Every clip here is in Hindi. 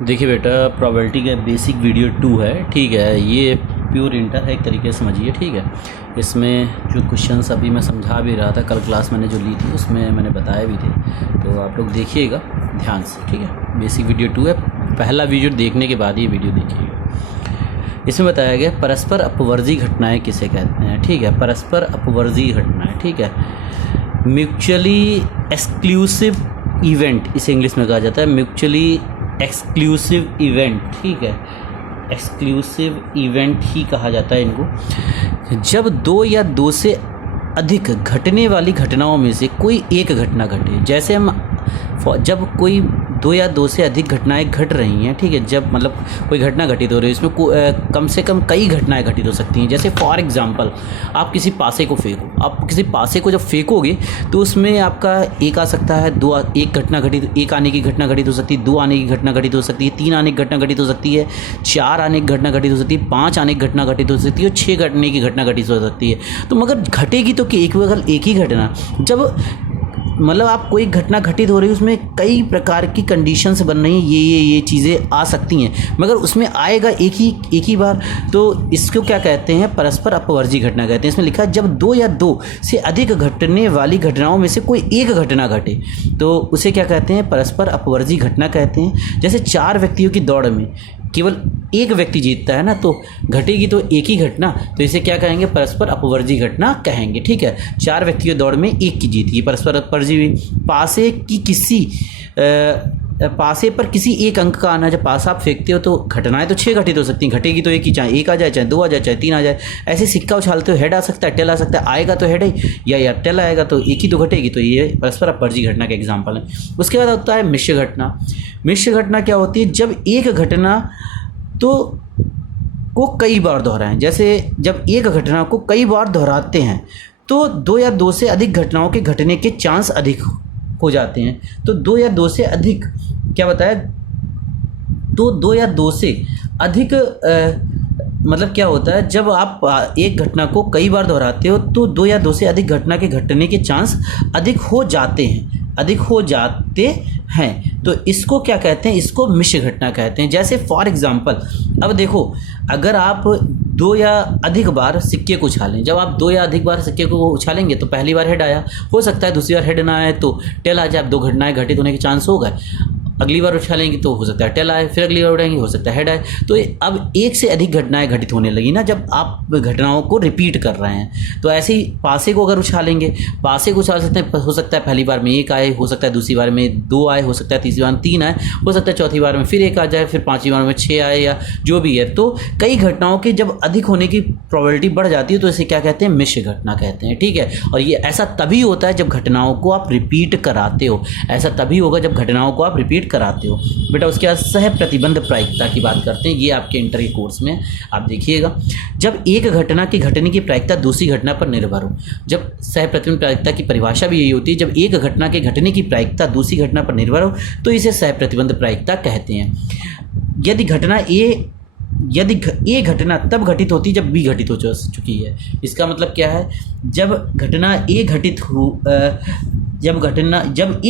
देखिए बेटा, प्रोबेबिलिटी का बेसिक वीडियो 2 है, ठीक है। ये प्योर इंटर है एक तरीके से समझिए, ठीक है। इसमें जो क्वेश्चंस अभी मैं समझा भी रहा था, कल क्लास मैंने जो ली थी उसमें मैंने बताया भी थे, तो आप लोग देखिएगा ध्यान से, ठीक है। बेसिक वीडियो 2 है, पहला वीडियो देखने के बाद ये वीडियो देखिएगा। इसमें बताया गया परस्पर अपवर्जी घटनाएं किसे कहते हैं, ठीक है। परस्पर अपवर्जी घटनाएं, ठीक है। म्यूचुअली एक्सक्लूसिव इवेंट इसे इंग्लिश में कहा जाता है, म्यूचुअली एक्सक्लूसिव इवेंट, ठीक है। एक्सक्लूसिव इवेंट ही कहा जाता है इनको। जब दो या दो से अधिक घटने वाली घटनाओं में से कोई एक घटना घटे, जैसे हम जब कोई दो या दो से अधिक घटनाएं घट रही हैं, ठीक है। जब मतलब कोई घटना घटित हो रही है, इसमें कम से कम कई घटनाएं घटित हो सकती हैं। जैसे फॉर एग्जांपल, आप किसी पासे को फेंको, आप किसी पासे को जब फेंकोगे तो उसमें आपका एक आ सकता है, दो एक घटना घटित, एक आने की घटना घटित हो सकती है, दो आने की घटना घटित हो सकती है, तीन आने की घटना घटित हो सकती है, चार आने की घटना घटित हो सकती है, पाँच आने की घटना घटित हो सकती है और छः घटने की घटना घटित हो सकती है। तो मगर घटेगी तो कि एक ही घटना, जब मतलब आप कोई घटना घटित हो रही है उसमें कई प्रकार की कंडीशंस बन रही हैं, ये चीज़ें आ सकती हैं, मगर उसमें आएगा एक ही बार, तो इसको क्या कहते हैं, परस्पर अपवर्जी घटना कहते हैं। इसमें लिखा है जब दो या दो से अधिक घटने वाली घटनाओं में से कोई एक घटना घटे तो उसे क्या कहते हैं, परस्पर अपवर्जी घटना कहते हैं। जैसे चार व्यक्तियों की दौड़ में केवल एक व्यक्ति जीतता है ना, तो घटेगी तो एक ही घटना, तो इसे क्या कहेंगे, परस्पर अपवर्जी घटना कहेंगे, ठीक है। चार व्यक्तियों दौड़ में एक की जीत, ये परस्पर अपवर्जी। पासे पर किसी एक अंक का आना, जब पासा आप फेंकते हो तो घटनाएं तो छः घटित हो सकती हैं, घटेगी तो एक ही, चाहे एक आ जाए, चाहे दो आ जाए, चाहे तीन आ जाए। ऐसे सिक्का उछालते हो, हेड आ सकता है, टेल आ सकता है, आएगा तो हेड है या टेल आएगा तो एक ही तो घटेगी, तो ये परस्पर अपवर्जी घटना का एग्जाम्पल है। उसके बाद होता है मिश्र घटना। मिश्र घटना क्या होती है, जब एक घटना को कई बार दोहराएं। जैसे जब एक घटना को कई बार दोहराते हैं तो दो या दो से अधिक घटनाओं के घटने के चांस अधिक हो जाते हैं। तो दो या दो से अधिक क्या बताया, तो दो या दो से अधिक मतलब क्या होता है, जब आप एक घटना को कई बार दोहराते हो तो दो या दो से अधिक घटना के घटने के चांस अधिक हो जाते हैं, तो इसको क्या कहते हैं, इसको मिश्र घटना कहते हैं। जैसे फॉर एग्जांपल, अब देखो, अगर आप दो या अधिक बार सिक्के को उछालें, जब आप दो या अधिक बार सिक्के को उछालेंगे तो पहली बार हेड आया, हो सकता है दूसरी बार हेड ना आए तो टेल आ जाए, दो घटनाएं घटित होने के चांस हो गए। अगली बार उछालेंगे तो हो सकता है टेल आए, फिर अगली बार उड़ाएंगे हो सकता है हेड आए। तो अब एक से अधिक घटनाएं घटित होने लगी ना, जब आप घटनाओं को रिपीट कर रहे हैं। तो ऐसे ही पासे को अगर उछालेंगे, पासे को उछाल सकते हैं, हो सकता है पहली बार में एक आए, हो सकता है दूसरी बार में दो आए, हो सकता है तीसरी बार में तीन आए, हो सकता है चौथी बार में फिर एक आ जाए, फिर पाँचवीं बार में छः आए, या जो भी है। तो कई घटनाओं के जब अधिक होने की प्रोबेबिलिटी बढ़ जाती है तो इसे क्या कहते हैं, मिश्र घटना कहते हैं, ठीक है। और ये ऐसा तभी होता है जब घटनाओं को आप रिपीट कराते हो, ऐसा तभी होगा जब घटनाओं को आप रिपीट कराते हो। बेटा उसके बाद सह प्रतिबंध प्रायिकता की बात करते हैं, ये आपके इंटर के कोर्स में आप देखिएगा। जब एक घटना की घटने की प्रायिकता दूसरी घटना पर निर्भर हो, जब सह प्रतिबंध प्रायिकता की परिभाषा भी यही होती है, जब एक घटना के घटने की प्रायिकता दूसरी घटना पर निर्भर हो तो इसे सह प्रतिबंध प्रायिकता कहते हैं। यदि ए घटना तब घटित होती जब बी घटित हो चुकी है। इसका मतलब क्या है, जब ए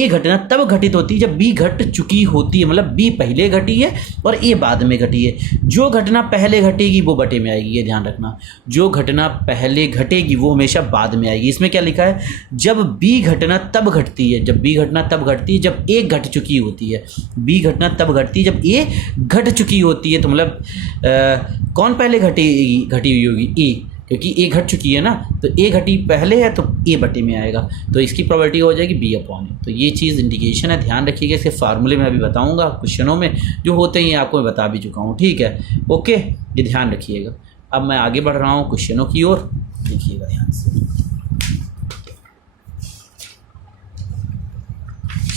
घटना तब घटित होती है जब बी घट चुकी होती है, मतलब बी पहले घटी है और ए बाद में घटी है। जो घटना पहले घटेगी वो बटे में आएगी, ये ध्यान रखना। जो घटना पहले घटेगी वो हमेशा बाद में आएगी। इसमें क्या लिखा है, जब बी घटना तब घटती है, जब बी घटना तब घटती है जब ए घट चुकी होती है। बी घटना तब घटती है जब ए घट चुकी होती है, तो मतलब कौन पहले घटी हुई होगी, ए, क्योंकि ए घट चुकी है ना, तो ए घटी पहले है तो ए बटे में आएगा, तो इसकी प्रोबेबिलिटी हो जाएगी बी अपॉन ए। तो ये चीज़ इंडिकेशन है, ध्यान रखिएगा। इसके फार्मूले में अभी बताऊंगा, क्वेश्चनों में जो होते हैं आपको मैं बता भी चुका हूँ, ठीक है, ओके, ये ध्यान रखिएगा। अब मैं आगे बढ़ रहा हूँ क्वेश्चनों की ओर, देखिएगा ध्यान से।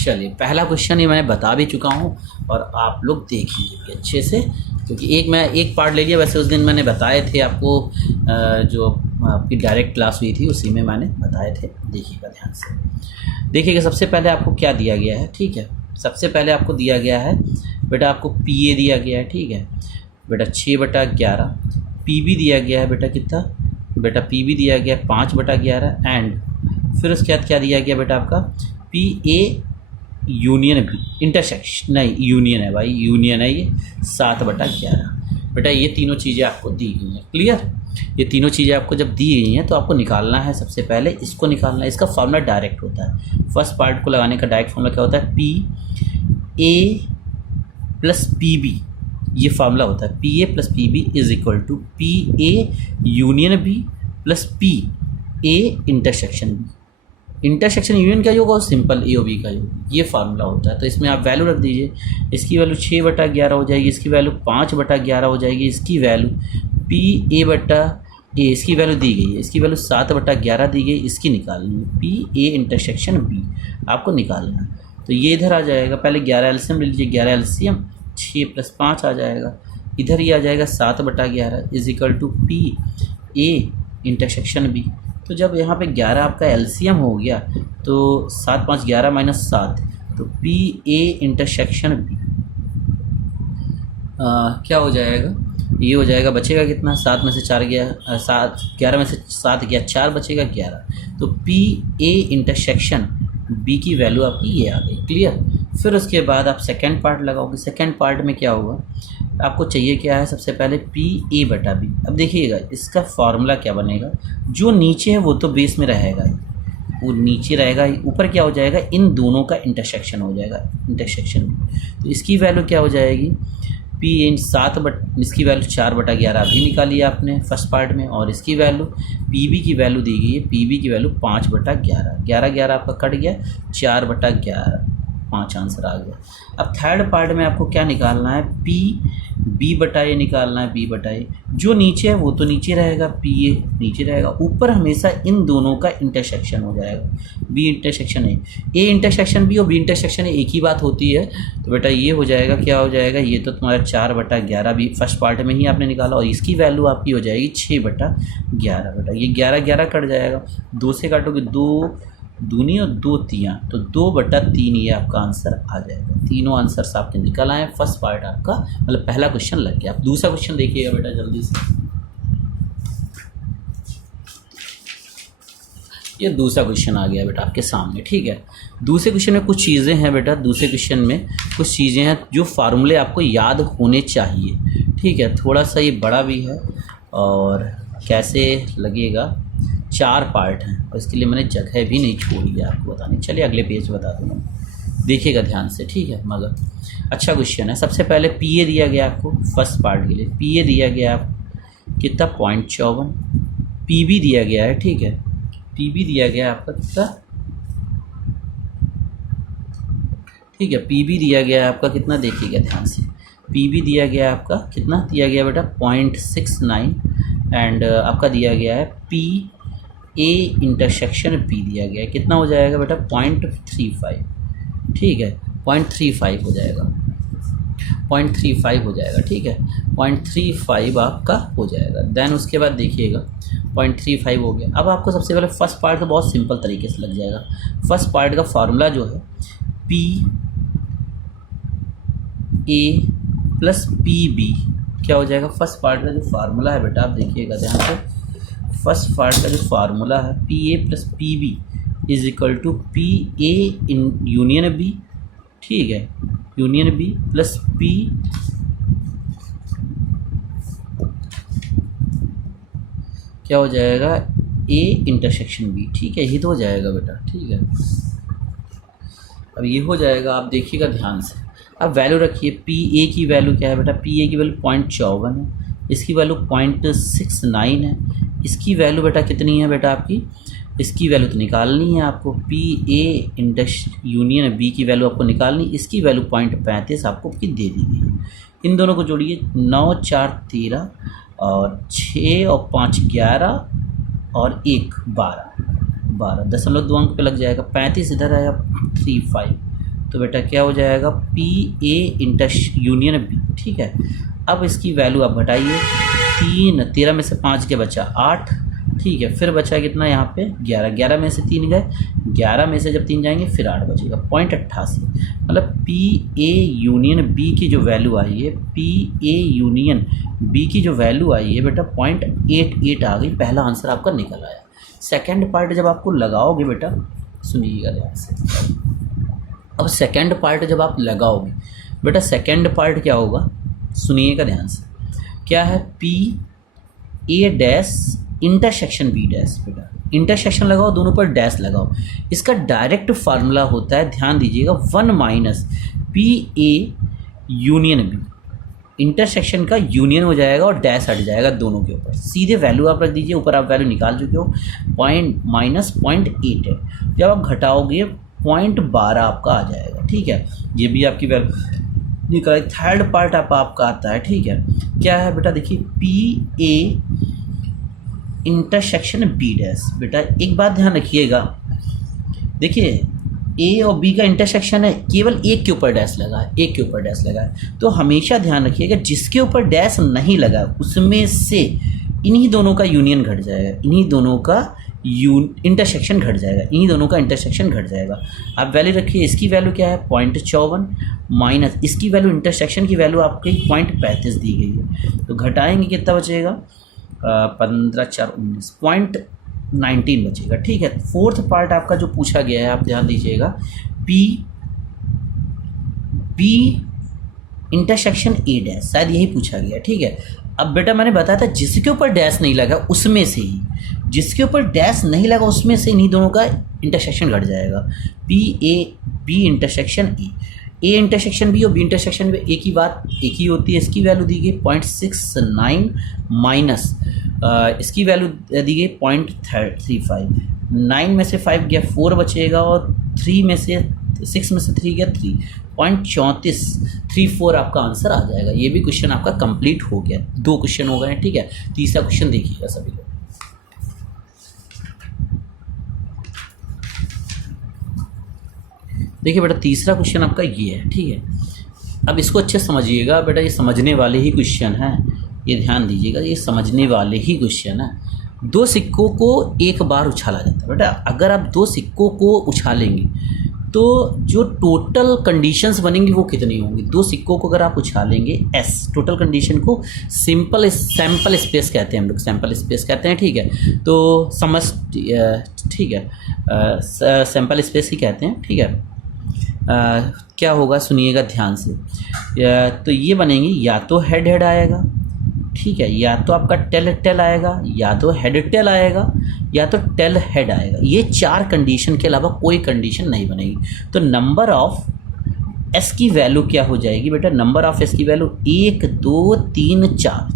चलिए, पहला क्वेश्चन ये मैंने बता भी चुका हूँ और आप लोग देखिए अच्छे से, क्योंकि मैं एक पार्ट ले लिया। वैसे उस दिन मैंने बताए थे आपको, जो आपकी डायरेक्ट क्लास हुई थी उसी में मैंने बताए थे। देखिएगा ध्यान से, देखिएगा। सबसे पहले आपको क्या दिया गया है, ठीक है। सबसे पहले आपको दिया गया है बेटा, आपको PA दिया गया है, ठीक है बेटा, 6/11। PB दिया गया है बेटा कितना, बेटा PB दिया गया है 5/11, एंड फिर उसके बाद क्या दिया गया बेटा आपका, PA यूनियन बी, इंटरसेक्शन नहीं यूनियन है भाई, यूनियन है ये 7/11। बेटा ये तीनों चीज़ें आपको दी गई हैं, क्लियर। ये तीनों चीज़ें आपको जब दी गई हैं तो आपको निकालना है, सबसे पहले इसको निकालना है। इसका फार्मूला डायरेक्ट होता है, फर्स्ट पार्ट को लगाने का डायरेक्ट फार्मूला क्या होता है, P A plus P B, ये फार्मूला होता है। P A plus P B is equal to P A union B plus P A intersection B. Intersection union का योग और सिंपल ए ओ बी का योग, ये फार्मूला होता है। तो इसमें आप वैल्यू रख दीजिए, इसकी वैल्यू 6/11 हो जाएगी, इसकी वैल्यू 5/11 हो जाएगी, इसकी वैल्यू पी ए बटा ए, इसकी वैल्यू दी गई है, इसकी वैल्यू 7/11 दी गई, इसकी निकालनी है पी ए इंटरसेक्शन बी आपको निकालना है। तो ये इधर आ जाएगा, पहले 11 एलसीएम ले लीजिए, 11 एलसीएम 6 + 5 आ जाएगा, इधर ही आ जाएगा 7/11 is equal to P A intersection B. तो जब यहाँ पे 11 आपका एलसीएम हो गया तो 7 × 5 = 11 - 7, तो पी ए इंटरसेक्शन बी क्या हो जाएगा, ये हो जाएगा, बचेगा कितना, 7 में से 4 गया 7, 11 में से 7 गया 4, बचेगा 11। तो पी ए इंटरसेक्शन बी की वैल्यू आपकी ये आ गई, क्लियर। फिर उसके बाद आप सेकेंड पार्ट लगाओगे, सेकेंड पार्ट में क्या होगा, आपको चाहिए क्या है, सबसे पहले पी ए बटा बी। अब देखिएगा इसका फार्मूला क्या बनेगा, जो नीचे है वो तो बेस में रहेगा ही, वो नीचे रहेगा, ऊपर क्या हो जाएगा, इन दोनों का इंटरसेक्शन हो जाएगा, इंटरसेक्शन। तो इसकी वैल्यू क्या हो जाएगी, पी इन 7 इसकी वैल्यू 4/11 अभी निकाली है आपने फर्स्ट पार्ट में, और इसकी वैल्यू पी बी की वैल्यू दी गई है, पी बी की वैल्यू 5/11, 11 आपका कट गया, 4/11, 5 आंसर आ गया। अब थर्ड पार्ट में आपको क्या निकालना है, पी बी बटा ए निकालना है, बी बटा ए, जो नीचे है वो तो नीचे रहेगा, पी ए नीचे रहेगा, ऊपर हमेशा इन दोनों का इंटरसेक्शन हो जाएगा, B intersection A intersection B और बी इंटरसेक्शन ए एक ही बात होती है। तो बेटा ये हो जाएगा, क्या हो जाएगा, ये तो तुम्हारा 4/11 भी फर्स्ट पार्ट में ही आपने निकाला, और इसकी वैल्यू आपकी हो जाएगी 6/11। बेटा ये 11 कट जाएगा, 2 से काटोगे 2 दूनी और 2 तियाँ, तो 2/3 ये आपका आंसर आ जाएगा। तीनों आंसर्स आपके निकल आए, फर्स्ट पार्ट आपका मतलब पहला क्वेश्चन लग गया। आप दूसरा क्वेश्चन देखिएगा बेटा जल्दी से, ये दूसरा क्वेश्चन आ गया बेटा आपके सामने, ठीक है। दूसरे क्वेश्चन में कुछ चीज़ें हैं बेटा, दूसरे क्वेश्चन में कुछ चीज़ें हैं जो फार्मूले आपको याद होने चाहिए, ठीक है। थोड़ा सा ये बड़ा भी है और कैसे लगेगा, 4 पार्ट हैं और इसके लिए मैंने जगह भी नहीं छोड़ी है आपको बताने। चलिए अगले पेज बता दूँगा, देखिएगा ध्यान से, ठीक है। मगर अच्छा क्वेश्चन है। सबसे पहले पी ए दिया गया आपको फर्स्ट पार्ट के लिए, पी ए दिया गया आपको कितना 0.54, पी बी दिया गया है, ठीक है, पी बी दिया गया आपका कितना, ठीक है, पी बी दिया गया आपका कितना, देखिएगा ध्यान से, पी बी दिया गया आपका कितना दिया गया बेटा 0.69, एंड आपका दिया गया है पी ए इंटरसेक्शन पी दिया गया है, कितना हो जाएगा बेटा 0.35, ठीक है, 0.35 हो जाएगा, 0.35 हो जाएगा, ठीक है, 0.35 आपका हो जाएगा। देन उसके बाद देखिएगा 0.35 हो गया। अब आपको सबसे पहले फर्स्ट पार्ट तो बहुत सिंपल तरीके से लग जाएगा। फर्स्ट पार्ट का फार्मूला जो है P A plus P B क्या हो जाएगा, फर्स्ट पार्ट का जो फार्मूला है बेटा आप देखिएगा ध्यान से, फर्स्ट पार्ट का जो फार्मूला है P A plus P B is equal to P A in union B, ठीक है, यूनियन बी प्लस पी क्या हो जाएगा ए इंटरसेक्शन बी, ठीक है, ये तो हो जाएगा बेटा, ठीक है। अब ये हो जाएगा, आप देखिएगा ध्यान से। अब वैल्यू रखिए, पी ए की वैल्यू क्या है बेटा, पी ए की वैल्यू 0.54 है, इसकी वैल्यू 0.69 है, इसकी वैल्यू बेटा कितनी है बेटा आपकी, इसकी वैल्यू तो निकालनी है आपको, पी ए इंटरस यूनियन बी की वैल्यू आपको निकालनी, इसकी वैल्यू 0.35 आपको की दे दी गई है। इन दोनों को जोड़िए, 9 × 4 = 13 और 6 और 5 = 11 और 1 12 दशमलव 2 अंक पे लग जाएगा, 35 इधर आया 35, तो बेटा क्या हो जाएगा पी ए इंटरस यूनियन बी, ठीक है। अब इसकी वैल्यू आप घटाइए, 13 में से 5 के बचा 8, ठीक है, फिर बचा कितना यहाँ पे 11 में से 3 गए, 11 में से जब 3 जाएंगे फिर 8 बचेगा, 0.88, मतलब पी ए यूनियन बी की जो वैल्यू आई है, पी ए यूनियन बी की जो वैल्यू आई है बेटा 0.88 आ गई, पहला आंसर आपका निकल आया। सेकेंड पार्ट जब आपको लगाओगे बेटा, सुनिएगा ध्यान से, अब सेकंड पार्ट जब आप लगाओगे बेटा, सेकंड पार्ट क्या होगा, सुनिएगा ध्यान से, क्या है, P A dash intersection B dash. बेटा इंटरसेक्शन लगाओ, दोनों पर डैश लगाओ। इसका डायरेक्ट फार्मूला होता है, ध्यान दीजिएगा, 1 minus P A union B. Intersection का यूनियन हो जाएगा और डैश हट जाएगा दोनों के ऊपर, सीधे वैल्यू आप रख दीजिए, ऊपर आप वैल्यू निकाल चुके हो, -0.8 है। जब आप घटाओगे 0.12 आपका आ जाएगा, ठीक है। ये भी आपकी वैल्यू निकाल। थर्ड पार्ट आपका आता है, ठीक है, क्या है बेटा, देखिए P A intersection B dash. बेटा एक बात ध्यान रखिएगा, देखिए ए और बी का इंटरसेक्शन है, केवल एक के ऊपर डैश लगा है, एक के ऊपर डैश लगा है। तो हमेशा ध्यान रखिएगा जिसके ऊपर डैश नहीं लगा उसमें से इन्हीं दोनों का यूनियन घट जाएगा, इन्हीं दोनों का इंटरसेक्शन घट जाएगा, इन्हीं दोनों का इंटरसेक्शन घट जाएगा। आप वैल्यू रखिए, इसकी वैल्यू क्या है 0.54 माइनस इसकी वैल्यू, इंटरसेक्शन की वैल्यू आपकी 0.35 दी गई है, तो घटाएंगे कितना बचेगा, 15 4 19 0.19 बचेगा, ठीक है। फोर्थ पार्ट आपका जो पूछा गया है, आप ध्यान दीजिएगा, P B intersection A dash, शायद यही पूछा गया, ठीक है। अब बेटा मैंने बताया था जिसके ऊपर डैश नहीं लगा उसमें से ही, जिसके ऊपर डैश नहीं लगा उसमें से इन्हीं दोनों का इंटरसेक्शन घट जाएगा। P A B intersection A intersection B और बी इंटरसेक्शन बी, एक ही बात, एक ही होती है। इसकी वैल्यू दी गई 0.69 माइनस इसकी वैल्यू दी गई 0.35। 9 में से 5 गया 4 बचेगा, और 3 में से 6 में से 3 गया 3, 0.34 आपका आंसर आ जाएगा। ये भी क्वेश्चन आपका कंप्लीट हो गया, 2 क्वेश्चन हो गए, ठीक है। तीसरा क्वेश्चन देखिएगा सभी लोग। देखिए बेटा तीसरा क्वेश्चन आपका ये है, ठीक है। अब इसको अच्छे समझिएगा बेटा, ये समझने वाले ही क्वेश्चन हैं, ये ध्यान दीजिएगा, ये समझने वाले ही क्वेश्चन है। 2 सिक्कों को एक बार उछाला जाता है। बेटा अगर आप 2 सिक्कों को उछालेंगे तो जो टोटल कंडीशंस बनेंगी वो कितनी होंगी। 2 सिक्कों को अगर आप उछालेंगे, एस टोटल कंडीशन को सैंपल स्पेस कहते हैं हम लोग, सैंपल स्पेस कहते हैं, ठीक है। तो समझ, ठीक है, सैंपल स्पेस ही कहते हैं, ठीक है। क्या होगा सुनिएगा ध्यान से, तो ये बनेंगी, या तो हेड हेड आएगा, ठीक है, या तो आपका टेल टेल आएगा, या तो हेड टेल आएगा, या तो टेल हेड आएगा। ये 4 कंडीशन के अलावा कोई कंडीशन नहीं बनेगी। तो नंबर ऑफ एस की वैल्यू क्या हो जाएगी बेटा, नंबर ऑफ एस की वैल्यू 1 2 3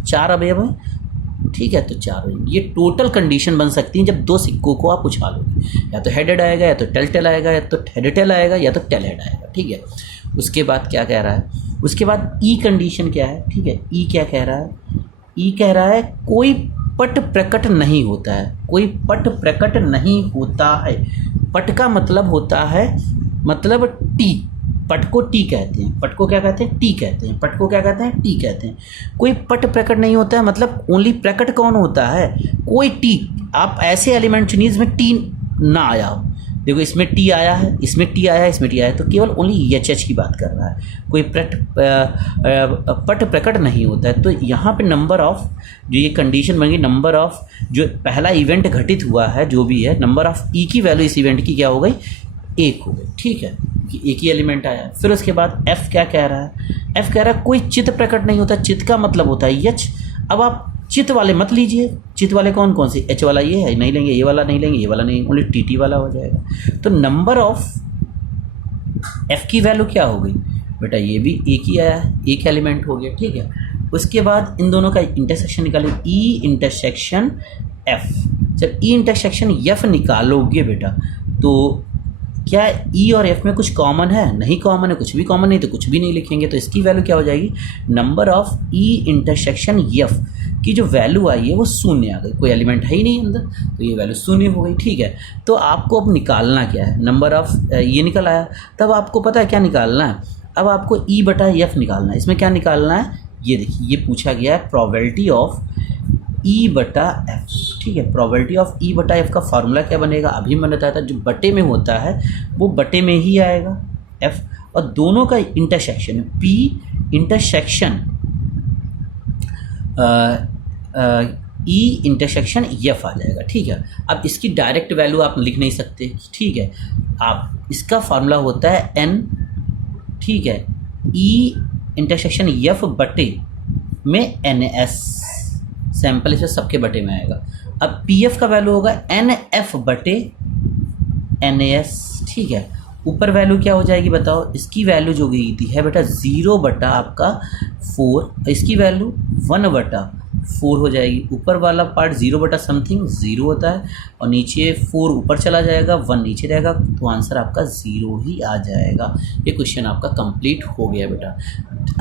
4 अवयव है, ठीक है। तो 4 ये टोटल कंडीशन बन सकती है जब 2 सिक्कों को आप उछालोगे, या तो हेड हेड आएगा, या तो टेल टेल आएगा, या तो हेड टेल आएगा, या तो टेल हेड आएगा, ठीक है। उसके बाद क्या कह रहा है, उसके बाद ई कंडीशन क्या है, ठीक है। ई क्या कह रहा है, ई कह रहा है कोई पट प्रकट नहीं होता है, कोई पट प्रकट नहीं होता है। पट का मतलब होता है, मतलब टी, पट को टी कहते हैं, पट को क्या कहते हैं, टी कहते हैं, पट को क्या कहते हैं, टी कहते हैं। कोई पट प्रकट नहीं होता है मतलब ओनली प्रकट कौन होता है, कोई टी। आप ऐसे एलिमेंट चुनिए जिसमें टी ना आया हो, देखो इसमें टी आया है, इसमें टी आया है, इसमें टी आया है, तो केवल ओनली एच की बात कर रहा है, कोई पट प्रकट नहीं होता है। तो यहाँ पे नंबर ऑफ, जो ये कंडीशन बन गई, नंबर ऑफ जो पहला इवेंट घटित हुआ है जो भी है, नंबर ऑफ ई की वैल्यू इस इवेंट की क्या हो गई, 1 हो गई, ठीक है, कि एक ही एलिमेंट आया। फिर उसके बाद एफ क्या कह रहा है, एफ कह रहा है कोई चित्त प्रकट नहीं होता, चित्त का मतलब होता है एच। अब आप चित्त वाले मत लीजिए, चित्त वाले कौन कौन से, एच वाला ये है नहीं लेंगे, ये वाला नहीं लेंगे, ये वाला नहीं, ओनली टी वाला हो जाएगा। तो नंबर ऑफ एफ की वैल्यू क्या हो गई बेटा, ये भी एक ही आया है, एक एलिमेंट हो गया, ठीक है। उसके बाद इन दोनों का इंटरसेक्शन निकालें, ई इंटरसेक्शन एफ। जब ई इंटरसेक्शन एफ निकालोगे बेटा, तो क्या ई और एफ में कुछ कॉमन है, नहीं कॉमन है, कुछ भी कॉमन नहीं, तो कुछ भी नहीं लिखेंगे। तो इसकी वैल्यू क्या हो जाएगी, number of E intersection F की जो वैल्यू आई है वो 0 आ गई, कोई एलिमेंट है ही नहीं अंदर, तो ये वैल्यू 0 हो गई, ठीक है। तो आपको अब निकालना क्या है, नंबर ऑफ ये निकल आया, तब आपको पता है क्या निकालना है, अब आपको ई बटा एफ निकालना है। इसमें क्या निकालना है, ये देखिए, ये पूछा गया है प्रोबेबिलिटी ऑफ ई बटा एफ, ठीक है। प्रोबेबिलिटी ऑफ ई बटा एफ का फार्मूला क्या बनेगा, अभी मैंने बताया था, जो बटे में होता है वो बटे में ही आएगा एफ, और दोनों का intersection, P intersection E intersection F आ जाएगा। ठीक है, अब इसकी डायरेक्ट वैल्यू आप लिख नहीं सकते। ठीक है, आप इसका फार्मूला होता है एन, ठीक है, ई इंटरसेक्शन एफ बटे में एन एस, सैंपल इसमें सबके बटे में आएगा। अब पी एफ का वैल्यू होगा एन एफ बटे एन एस। ठीक है, ऊपर वैल्यू क्या हो जाएगी बताओ, इसकी वैल्यू जो गई थी है बेटा 0 बटा आपका 4, इसकी वैल्यू 1 बटा 4 हो जाएगी। ऊपर वाला पार्ट 0 बटा समथिंग 0 होता है और नीचे 4 ऊपर चला जाएगा, 1 नीचे रहेगा, तो आंसर आपका 0 ही आ जाएगा। ये क्वेश्चन आपका कंप्लीट हो गया बेटा।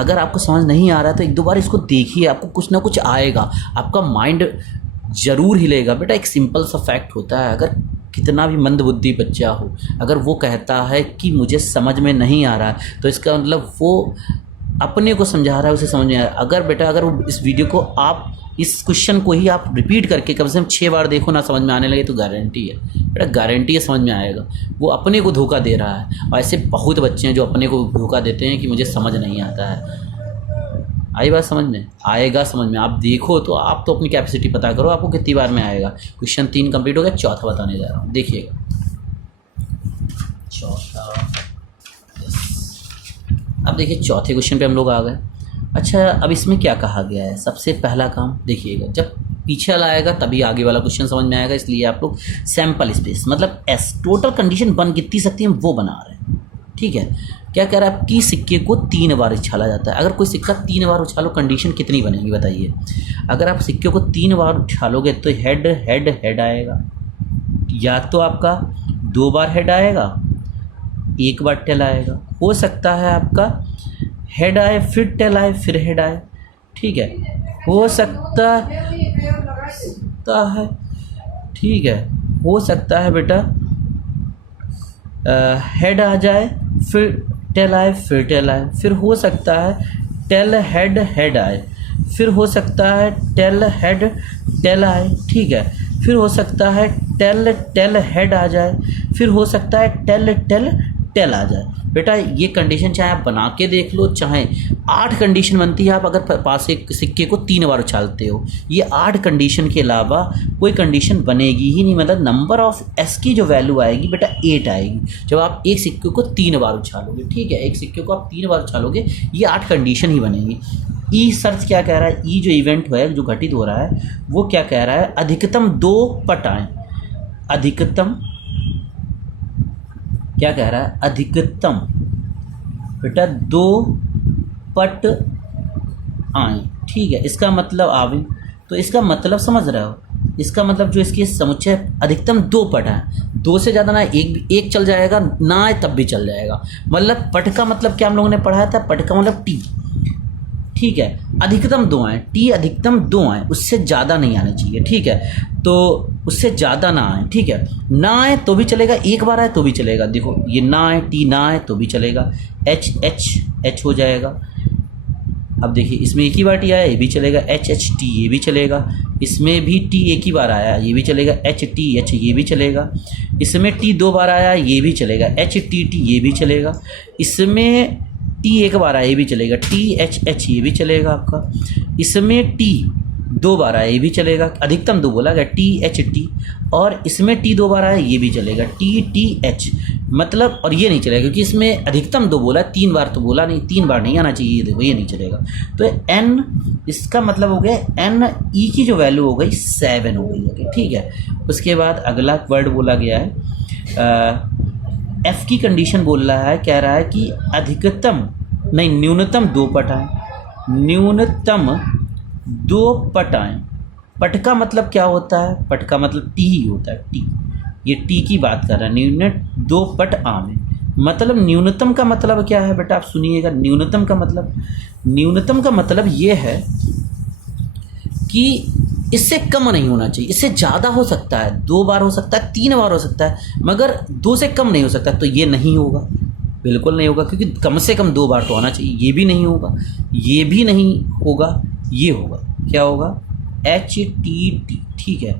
अगर आपको समझ नहीं आ रहा है तो एक दो बार इसको देखिए, आपको कुछ ना कुछ आएगा, आपका माइंड ज़रूर हिलेगा बेटा। एक सिंपल सा फैक्ट होता है, अगर कितना भी मंदबुद्धि बच्चा हो, अगर वो कहता है कि मुझे समझ में नहीं आ रहा है, तो इसका मतलब वो अपने को समझा रहा है, उसे समझ में आ रहा है। अगर बेटा अगर इस वीडियो को आप, इस क्वेश्चन को ही आप रिपीट करके कम से कम 6 बार देखो ना, समझ में आने लगे, तो गारंटी है बेटा, गारंटी है समझ में आएगा। वो अपने को धोखा दे रहा है, और ऐसे बहुत बच्चे हैं जो अपने को धोखा देते हैं कि मुझे समझ नहीं आता है। आई बात समझ में? आएगा समझ में, आप देखो तो आप तो अपनी कैपेसिटी पता करो, आपको कितनी बार में आएगा। क्वेश्चन 3 कंप्लीट हो गया, चौथा बताने जा रहा हूँ, देखिएगा चौथा। अब देखिए चौथे क्वेश्चन पे हम लोग आ गए। अच्छा, अब इसमें क्या कहा गया है, सबसे पहला काम देखिएगा, जब पीछे वाला आएगा तभी आगे वाला क्वेश्चन समझ में आएगा, इसलिए आप लोग सैंपल स्पेस मतलब एस, टोटल कंडीशन बन कितनी सकती है वो बना रहे हैं। ठीक है, क्या कह रहा है कि सिक्के को 3 बार उछाला जाता है। अगर कोई सिक्का 3 बार उछालो, कंडीशन कितनी बनेगी बताइए। अगर आप सिक्के को 3 बार उछालोगे तो हेड हेड हेड आएगा, या तो आपका 2 बार हेड आएगा, 1 बार टेल आएगा। हो सकता है आपका हेड आए फिर टेल आए फिर हेड आए। ठीक है, हो सकता है, ठीक है, हो सकता है बेटा हेड आ जाए फिर टेल आए फिर टेल आए, फिर हो सकता है टेल हेड हेड आए, फिर हो सकता है टेल हेड टेल आए। ठीक है, फिर हो सकता है टेल टेल हेड आ जाए, फिर हो सकता है टेल टेल टेल आ जाए। बेटा ये कंडीशन चाहे आप बना के देख लो, चाहे 8 कंडीशन बनती है, आप अगर पास एक सिक्के को 3 बार उछालते हो, ये 8 कंडीशन के अलावा कोई कंडीशन बनेगी ही नहीं। मतलब नंबर ऑफ एस की जो वैल्यू आएगी बेटा 8 आएगी जब आप एक सिक्के को 3 बार उछालोगे। ठीक है, एक सिक्के को आप 3 बार उछालोगे, ये 8 कंडीशन ही बनेगी। ई सर्च क्या कह रहा है, ई जो इवेंट है जो घटित हो रहा है वो क्या कह रहा है, अधिकतम 2 पट आए। अधिकतम क्या कह रहा है, अधिकतम बेटा 2 पट आए। ठीक है, इसका मतलब आवे, तो इसका मतलब समझ रहे हो, इसका मतलब जो इसकी समुच्चय अधिकतम 2 पट है, 2 से ज़्यादा ना एक चल जाएगा, ना आए तब भी चल जाएगा। मतलब पट का मतलब क्या हम लोगों ने पढ़ाया था, पट का मतलब टी। ठीक है, अधिकतम 2 आए, टी अधिकतम 2 आए, उससे ज़्यादा नहीं आने चाहिए। ठीक है, तो उससे ज़्यादा ना आए। ठीक है, ना आए तो भी चलेगा, एक बार आए तो भी चलेगा। देखो ये ना आए, टी ना आए तो भी चलेगा, एच एच एच हो जाएगा। अब देखिए इसमें एक ही बार टी आया, ये भी चलेगा, एच एच टी ये भी चलेगा। इसमें भी टी एक ही बार आया, ये भी चलेगा, एच टी एच ये भी चलेगा। इसमें टी 2 बार आया, ये भी चलेगा, एच टी टी ये भी चलेगा। इसमें टी 1 बार आया, ये भी चलेगा, टी एच एच ये भी चलेगा आपका। इसमें टी 2 बार आया, ये भी चलेगा, अधिकतम 2 बोला गया, टी एच टी। और इसमें टी 2 बार आया, ये भी चलेगा, टी टी एच। मतलब और ये नहीं चलेगा क्योंकि इसमें अधिकतम 2 बोला, 3 बार तो बोला नहीं, 3 बार नहीं आना चाहिए, देखो ये नहीं चलेगा। तो एन, इसका मतलब हो गया एन ई की जो वैल्यू हो गई 7 हो गई। ठीक है, उसके बाद अगला वर्ड बोला गया है एफ की कंडीशन बोल रहा है, कह रहा है कि अधिकतम नहीं न्यूनतम 2 पट आए, न्यूनतम 2 पट आए। पट का मतलब क्या होता है, पट का मतलब टी ही होता है, टी। ये टी की बात कर रहा है, न्यूनतम 2 पट आए। मतलब न्यूनतम का मतलब क्या है बेटा, आप सुनिएगा। न्यूनतम का मतलब ये है कि इससे कम नहीं होना चाहिए, इससे ज़्यादा हो सकता है, 2 बार हो सकता है, 3 बार हो सकता है, मगर 2 से कम नहीं हो सकता। तो ये नहीं होगा, बिल्कुल नहीं होगा, क्योंकि कम से कम 2 बार तो आना चाहिए। ये भी नहीं होगा, ये भी नहीं होगा, ये होगा, क्या होगा, एच टी टी। ठीक है,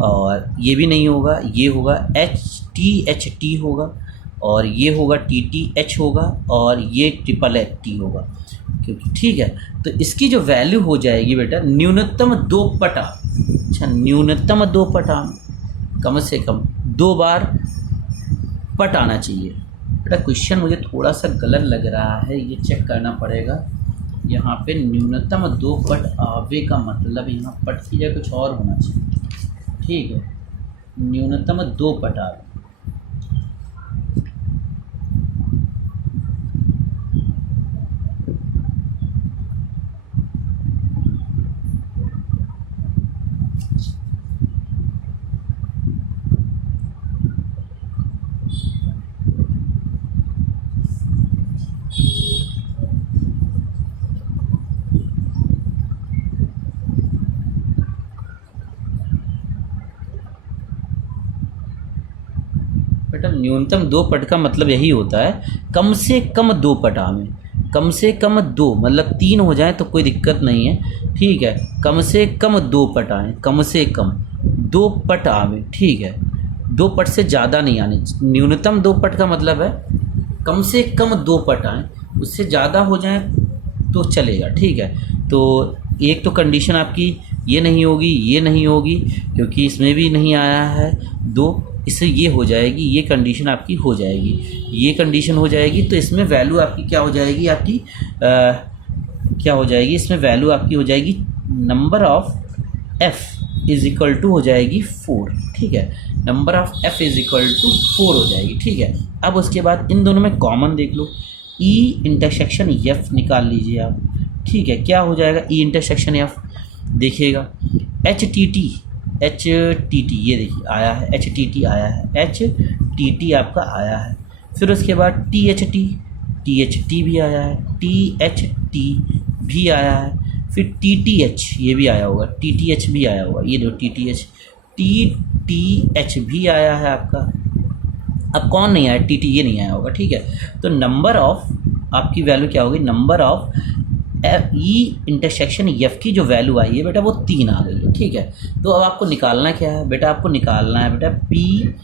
और ये भी नहीं होगा, ये होगा एच टी होगा, और ये होगा टी टी एच होगा, और ये ट्रिपल एच टी होगा। क्योंकि ठीक है, तो इसकी जो वैल्यू हो जाएगी बेटा न्यूनतम 2 पटा अच्छा, न्यूनतम 2 पट आम, कम से कम 2 बार पट आना चाहिए। बेटा क्वेश्चन मुझे थोड़ा सा गलत लग रहा है, ये चेक करना पड़ेगा। यहाँ पे न्यूनतम 2 पट आवे का मतलब यहाँ पट की जगह कुछ और होना चाहिए। ठीक है, न्यूनतम 2 पट आवे। बेटा न्यूनतम 2 पट का मतलब यही होता है, कम से कम 2 पट आवे। कम से कम 2 मतलब 3 हो जाए तो कोई दिक्कत नहीं है। ठीक है, कम से कम 2 पट आए, कम से कम 2 पट आवे। ठीक है, 2 पट से ज़्यादा नहीं आने। न्यूनतम 2 पट का मतलब है कम से कम 2 पट आए, उससे ज़्यादा हो जाए तो चलेगा। ठीक है, तो एक तो कंडीशन आपकी ये नहीं होगी, ये नहीं होगी, क्योंकि इसमें भी नहीं आया है 2, इससे ये हो जाएगी, ये कंडीशन आपकी हो जाएगी, ये कंडीशन हो जाएगी। तो इसमें वैल्यू आपकी क्या हो जाएगी, आपकी क्या हो जाएगी, इसमें वैल्यू आपकी हो जाएगी number of f is equal to हो जाएगी 4। ठीक है, number of f is equal to 4 हो जाएगी। ठीक है, अब उसके बाद इन दोनों में कॉमन देख लो, e इंटरसेक्शन f निकाल लीजिए आप। ठीक है, क्या हो जाएगा e इंटरसेक्शन f, देखिएगा एच टी टी ये देखिए आया है, एच टी टी आया है, एच टी टी आपका आया है। फिर उसके बाद टी एच टी भी आया है, टी एच टी भी आया है। फिर टी टी एच ये भी आया होगा, टी टी एच भी आया होगा, ये देखो टी टी एच भी आया है आपका। अब कौन नहीं आया, टी टी ये नहीं आया होगा। ठीक है, तो नंबर ऑफ आपकी वैल्यू क्या होगी, number of E intersection F की जो वैल्यू आई है बेटा वो 3 आ गई है। ठीक है, तो अब आपको निकालना क्या है बेटा, आपको निकालना है बेटा पी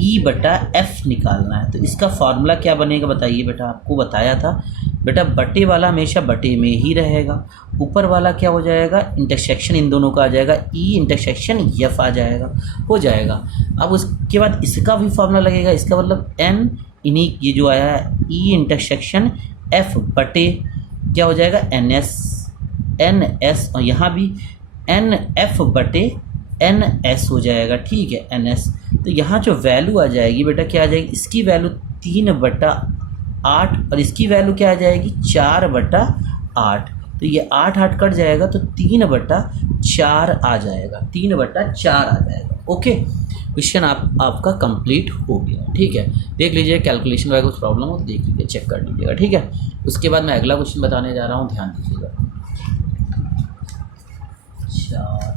ई बटा एफ निकालना है। तो इसका फार्मूला क्या बनेगा बताइए बेटा, आपको बताया था बेटा बटे वाला हमेशा बटे में ही रहेगा, ऊपर वाला क्या हो जाएगा, इंटरसेक्शन इन दोनों का आ जाएगा, ई इंटरसेक्शन एफ आ जाएगा, हो जाएगा। अब उसके बाद इसका भी फार्मूला लगेगा, इसका मतलब एन इन्हीं ये जो आया है ई इंटरसेक्शन एफ बटे क्या हो जाएगा एन एस, और यहाँ भी एन एफ बटे एन एस हो जाएगा। ठीक है, एन एस। तो यहाँ जो वैल्यू आ जाएगी बेटा क्या आ जाएगी, इसकी वैल्यू 3/8 और इसकी वैल्यू क्या आ जाएगी 4/8। तो ये 8 कट जाएगा तो 3/4 आ जाएगा, 3/4 आ जाएगा। ओके, क्वेश्चन आपका कंप्लीट हो गया। ठीक है, देख लीजिए कैलकुलेशन का कुछ प्रॉब्लम हो देख लीजिए, चेक कर लीजिएगा। ठीक है, उसके बाद मैं अगला क्वेश्चन बताने जा रहा हूँ, ध्यान दीजिएगा। 4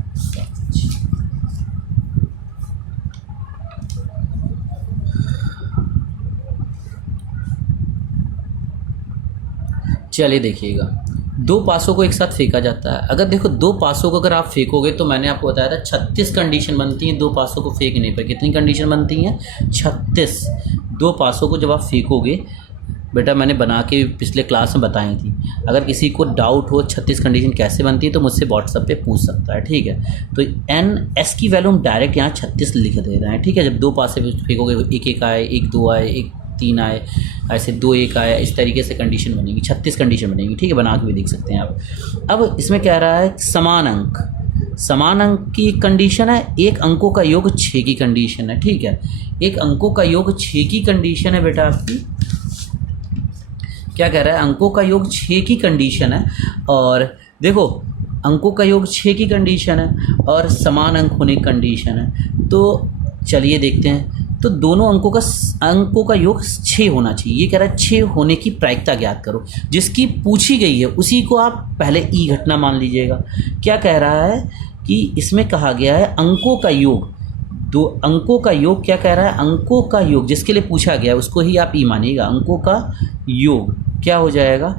चलिए देखिएगा, 2 पासों को एक साथ फेंका जाता है। अगर देखो 2 पासों को अगर आप फेंकोगे तो मैंने आपको बताया था 36 कंडीशन बनती हैं 2 पासों को फेंकने पर। कितनी कंडीशन बनती हैं 36। 2 पासों को जब आप फेंकोगे बेटा, मैंने बना के पिछले क्लास में बताई थी। अगर किसी को डाउट हो 36 कंडीशन कैसे बनती है तो मुझसे व्हाट्सएप पे पूछ सकता है। ठीक है, तो एन एस की वैल्यू हम डायरेक्ट यहाँ 36 लिख दे रहे हैं। ठीक है, जब 2 पासे फेंकोगे 1 आए, 1 2 आए, 1 3 आए, ऐसे 2 1 आया, इस तरीके से कंडीशन बनेगी, 36 कंडीशन बनेगी। ठीक है, बना के भी देख सकते हैं आप। अब इसमें क्या रहा है, समान अंक की कंडीशन है, एक अंकों का योग 6 की कंडीशन है। ठीक है, एक अंकों का योग 6 की कंडीशन है बेटा आपकी, क्या कह रहा है, अंकों का योग 6 की कंडीशन है। और देखो अंकों का योग 6 की कंडीशन है और समान अंक होने की कंडीशन है। तो चलिए देखते हैं, तो दोनों अंकों का योग 6 होना चाहिए। ये कह रहा है 6 होने की प्रायिकता ज्ञात करो। जिसकी पूछी गई है उसी को आप पहले ई घटना मान लीजिएगा। क्या कह रहा है कि इसमें कहा गया है अंकों का योग, 2 अंकों का योग, क्या कह रहा है, अंकों का योग जिसके लिए पूछा गया उसको ही आप ई मानिएगा। अंकों का योग क्या हो जाएगा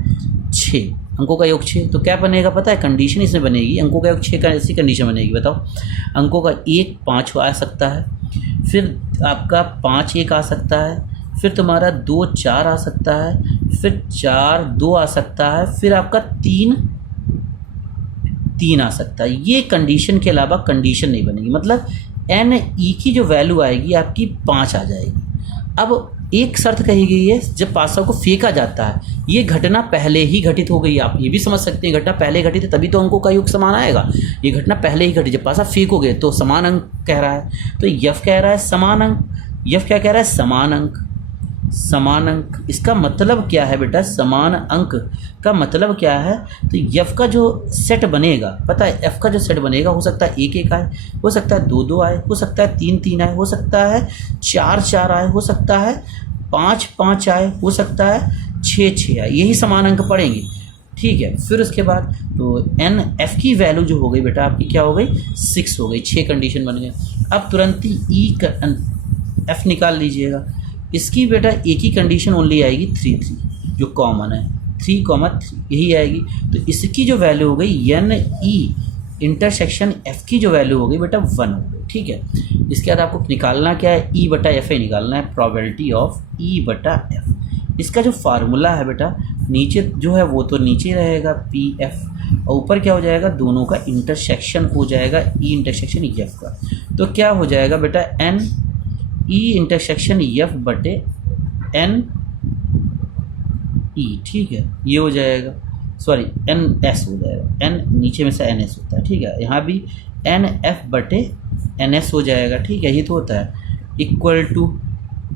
6, अंकों का योग 6। तो क्या बनेगा पता है, कंडीशन इसमें बनेगी, अंकों का योग 6 का ऐसी कंडीशन बनेगी। बताओ, अंकों का 1 5 आ सकता है, फिर आपका 5 1 आ सकता है, फिर तुम्हारा 2 4 आ सकता है, फिर 4 2 आ सकता है, फिर आपका 3 3 आ सकता है। ये कंडीशन के अलावा कंडीशन नहीं बनेगी, मतलब एन ई की जो वैल्यू आएगी आपकी 5 आ जाएगी। अब एक शर्त कही गई है, जब पासा को फेंका जाता है, ये घटना पहले ही घटित हो गई। आप ये भी समझ सकते हैं घटना पहले घटित है तभी तो अंकों का योग समान आएगा। ये घटना पहले ही घटी, जब पासा फेंकोगे तो समान अंक कह रहा है, तो यफ कह रहा है समान अंक। यफ क्या कह रहा है? समान अंक। समान अंक इसका मतलब क्या है बेटा? समान अंक का मतलब क्या है? तो एफ का जो सेट बनेगा, पता है एफ का जो सेट बनेगा, हो सकता है 1 1 आए, हो सकता है 2 2 आए, हो सकता है 3 3 आए, हो सकता है 4 4 आए, हो सकता है 5 5 आए, हो सकता है 6 6 आए। यही समान अंक पड़ेंगे, ठीक है। फिर उसके बाद तो एन एफ की वैल्यू जो हो गई बेटा आपकी क्या हो गई? 6 हो गई। 6 कंडीशन बन गए। अब तुरंत ही ई एफ निकाल लीजिएगा। इसकी बेटा एक ही कंडीशन ओनली आएगी 3 3, जो कॉमन है 3 3 यही आएगी। तो इसकी जो वैल्यू हो गई एन ई इंटरसेक्शन एफ की जो वैल्यू हो गई बेटा 1 हो गई, ठीक है। इसके बाद आपको निकालना क्या है? ई बटा एफ निकालना है, प्रोबेबिलिटी ऑफ ई बटा एफ। इसका जो फार्मूला है बेटा नीचे जो है वो तो नीचे रहेगा पी एफ, और ऊपर क्या हो जाएगा? दोनों का इंटरसेक्शन हो जाएगा ई इंटरसेक्शन एफ का। तो क्या हो जाएगा बेटा? एन ई इंटरसेक्शन एफ बटे एन ई, ठीक है। ये हो जाएगा, सॉरी एन एस हो जाएगा, एन नीचे में से एन एस होता है, ठीक है। यहाँ भी एन एफ बटे एन एस हो जाएगा, ठीक है। ये तो होता है इक्वल टू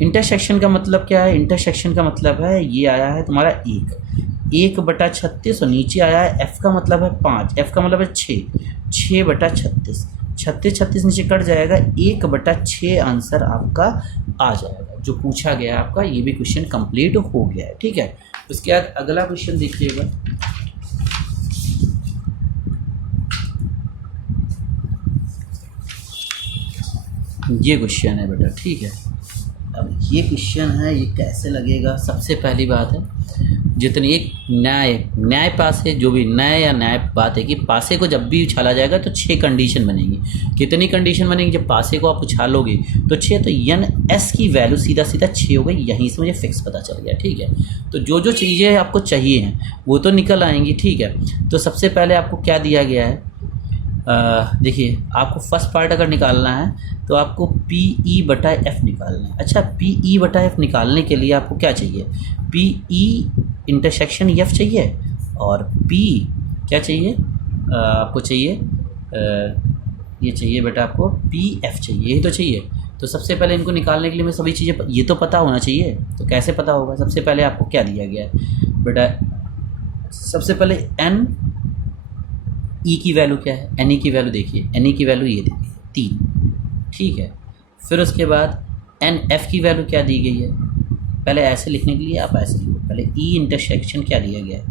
इंटरसेक्शन का मतलब क्या है? इंटरसेक्शन का मतलब है ये आया है तुम्हारा 1 बटा 36 और नीचे आया है एफ का मतलब है 5, एफ का मतलब है 6 बटा 36, 36 नीचे कट जाएगा, 1 बटा 6 आंसर आपका आ जाएगा जो पूछा गया आपका। ये भी क्वेश्चन कंप्लीट हो गया है, ठीक है। उसके बाद अगला क्वेश्चन देखिएगा। ये क्वेश्चन है बेटा, ठीक है। अब ये क्वेश्चन है, ये कैसे लगेगा? सबसे पहली बात है जितनी एक न्याय पासे, जो भी न्याय या न्याय बात है कि पासे को जब भी उछाला जाएगा तो 6 कंडीशन बनेगी। कितनी कंडीशन बनेगी? जब पासे को आप उछालोगे तो 6, तो एन एस की वैल्यू सीधा 6 हो गई। यहीं से मुझे फिक्स पता चल गया, ठीक है। तो जो जो चीज़ें आपको चाहिए हैं वो तो निकल आएंगी, ठीक है। तो सबसे पहले आपको क्या दिया गया है? देखिए, आपको फर्स्ट पार्ट अगर निकालना है तो आपको पी ई बटा एफ निकालना है। अच्छा, पी ई बटा एफ निकालने के लिए आपको क्या चाहिए? पी ई इंटरसेक्शन एफ चाहिए, और पी क्या चाहिए? आपको चाहिए ये चाहिए बेटा, आपको पी एफ चाहिए, यही तो चाहिए। तो सबसे पहले इनको निकालने के लिए मैं सभी चीज़ें ये तो पता होना चाहिए। तो कैसे पता होगा? सबसे पहले आपको क्या दिया गया है बेटा? सबसे पहले एन ई की वैल्यू क्या है? एन ई की वैल्यू देखिए, एन ई की वैल्यू ये देखिए 3, ठीक है। फिर उसके बाद एन एफ की वैल्यू क्या दी गई है? पहले ऐसे लिखने के लिए आप ऐसे लिखो, पहले ई इंटरसेक्शन क्या दिया गया है?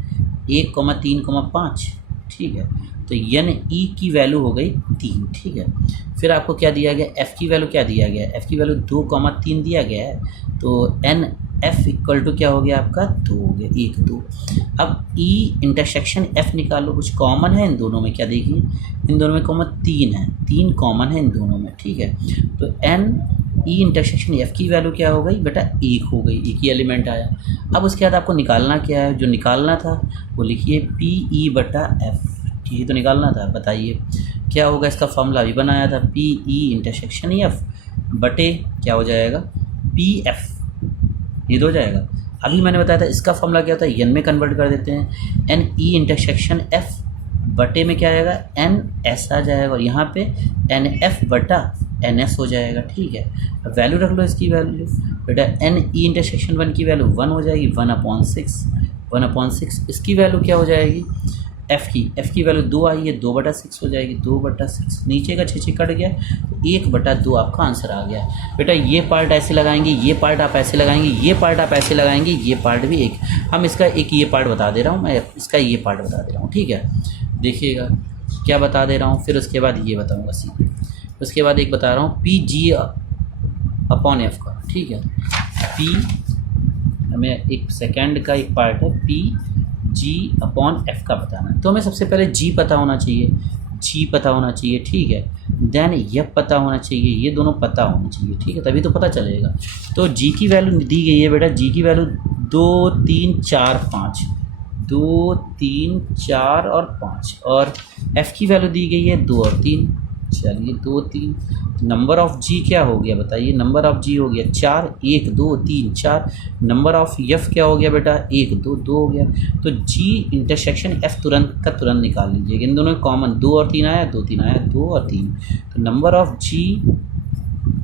1 3 5, ठीक है। तो एन ई की वैल्यू हो गई 3, ठीक है। फिर आपको क्या दिया गया? एफ़ की वैल्यू क्या दिया गया है? एफ़ की वैल्यू 2 3 दिया गया है। तो एन एफ इक्वल टू क्या हो गया आपका? 2 हो गया, 1 2। अब ई इंटरसेक्शन एफ निकालो, कुछ कॉमन है इन दोनों में? क्या देखिए, इन दोनों में कॉमन 3 है, 3 कॉमन है इन दोनों में, ठीक है। तो एन ई इंटरसेक्शन एफ की वैल्यू क्या हो गई बेटा? 1 हो गई, एक ही एलिमेंट आया। अब उसके बाद आपको निकालना क्या है? जो निकालना था वो लिखिए पी ई बटा एफ, ये तो निकालना था। बताइए क्या होगा? इसका फॉर्मूला भी बनाया था, पी ई इंटरसेक्शन एफ बटे क्या हो जाएगा? पी एफ, ये तो हो जाएगा। अभी मैंने बताया था इसका फॉर्मूला क्या होता है? एन में कन्वर्ट कर देते हैं, एन ई इंटरसेक्शन एफ बटे में क्या आएगा? एन एस आ जाएगा, और यहाँ पे एन एफ बटा एन एस हो जाएगा, ठीक है। अब वैल्यू रख लो इसकी वैल्यू बेटा, एन ई इंटरसेक्शन 1 की वैल्यू 1 हो जाएगी, 1/6 इसकी वैल्यू क्या हो जाएगी? एफ़ की वैल्यू 2 आई है, 2/6 हो जाएगी, 2/6। नीचे का 6 कट गया, 1/2 आपका आंसर आ गया बेटा। ये पार्ट ऐसे लगाएंगे, ये पार्ट आप ऐसे लगाएंगे, ये पार्ट आप ऐसे लगाएंगे, ये पार्ट भी एक, हम इसका एक ये पार्ट बता दे रहा हूँ, मैं इसका ये पार्ट बता दे रहा हूँ, ठीक है। देखिएगा क्या बता दे रहा हूँ, फिर उसके बाद ये बताऊँगा सीधे। उसके बाद एक बता रहा हूँ पी जी अपॉन एफ का, ठीक है। पी हमें एक सेकेंड का एक पार्ट है, पी जी अपॉन एफ का बताना है। तो हमें सबसे पहले जी पता होना चाहिए, ठीक है। देन एफ पता होना चाहिए, ये दोनों पता होना चाहिए, ठीक है, तभी तो पता चलेगा। तो जी की वैल्यू दी गई है बेटा, जी की वैल्यू 2 3 4 5, 2 3 4 और 5 और f की वैल्यू दी गई है 2 और 3। चलिए 2 3, नंबर ऑफ g क्या हो गया बताइए? नंबर ऑफ g हो गया 4, 1 2 3 4। नंबर ऑफ f क्या हो गया बेटा? 1 2 2 हो गया। तो g इंटरसेक्शन f तुरंत का तुरंत निकाल लीजिएगा। इन दोनों कॉमन 2 और 3 आया, 2 3 आया, 2 और 3। तो number of g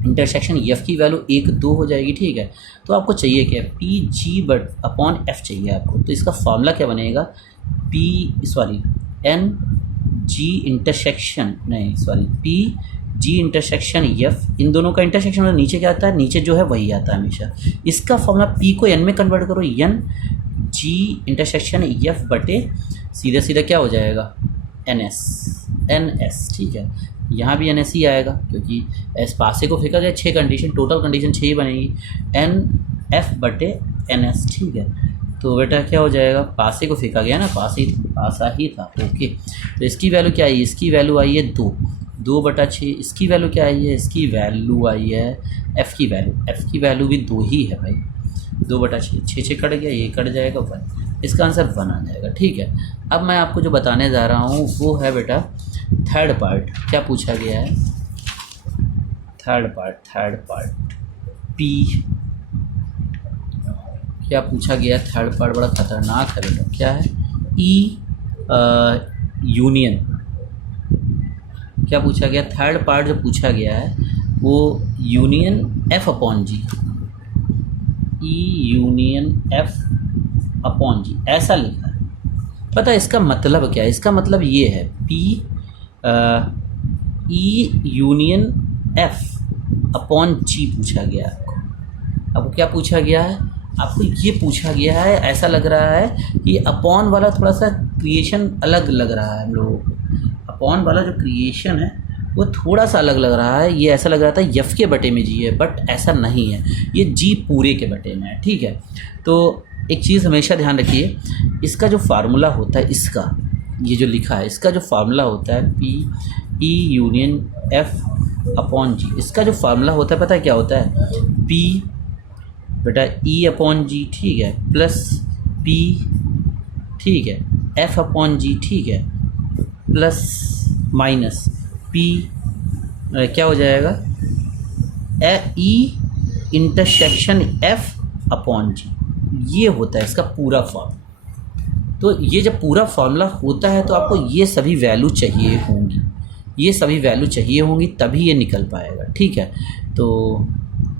intersection f की वैल्यू 1 2 हो जाएगी। ठीक है, तो आपको चाहिए क्या? P G but upon f चाहिए आपको। तो इसका फॉर्मूला क्या बनेगा? N G intersection P G intersection f, इन दोनों का इंटरसेक्शन मतलब नीचे क्या आता है? नीचे जो है वही आता है हमेशा। इसका फॉर्मूला p को n में कन्वर्ट करो, एन जी इंटरसेक्शन f बटे सीधा सीधा क्या हो जाएगा? N S. ठीक है, यहाँ भी एन एस ही आएगा क्योंकि एस पासे को फेंका गया। 6 कंडीशन, टोटल कंडीशन 6 ही बनेगी। एन एफ बटे एन एस। ठीक है, तो बेटा क्या हो जाएगा? पासे को फेंका गया ना, पासा ही था। ओके, तो इसकी वैल्यू क्या आई? इसकी वैल्यू आई है 2 बटा 6। इसकी वैल्यू क्या आई है? इसकी वैल्यू आई है एफ़ की वैल्यू भी 2 ही है भाई। 2 बटा 6, 6 कट गया, ये कट जाएगा 1। इसका आंसर 1 आ जाएगा। ठीक है, अब मैं आपको जो बताने जा रहा हूँ वो है बेटा थर्ड पार्ट। क्या पूछा गया है? थर्ड पार्ट पी क्या पूछा गया? थर्ड पार्ट बड़ा खतरनाक है बेटा। क्या है? E union. क्या पूछा गया? थर्ड पार्ट जो पूछा गया है वो यूनियन एफ अपॉन जी। ई यूनियन एफ अपॉन जी ऐसा लिखा है। पता है इसका मतलब क्या है? इसका मतलब ये है P E union F upon G पूछा गया है आपको क्या पूछा गया है? आपको ये पूछा गया है, ऐसा लग रहा है कि अपॉन वाला थोड़ा सा क्रिएशन अलग लग रहा है हम लोगों को। अपॉन वाला जो क्रिएशन है वो थोड़ा सा अलग लग रहा है। ये ऐसा लग रहा था यफ के बटे में जी है, बट ऐसा नहीं है, ये जी पूरे के बटे में है। ठीक है, तो एक चीज़ हमेशा ध्यान रखिए, इसका जो फार्मूला होता है, इसका ये जो लिखा है इसका जो फार्मूला होता है P E union F upon G, इसका जो फार्मूला होता है पता है क्या होता है? पी बेटा ई अपॉन जी, ठीक है, प्लस पी, ठीक है, एफ अपॉन जी, ठीक है, प्लस माइनस पी क्या हो जाएगा? ई इंटरसेक्शन एफ अपॉन जी। ये होता है इसका पूरा फॉर्मूला। तो ये जब पूरा फॉर्मूला होता है तो आपको ये सभी वैल्यू चाहिए होंगी, ये सभी वैल्यू चाहिए होंगी तभी ये निकल पाएगा। ठीक है, तो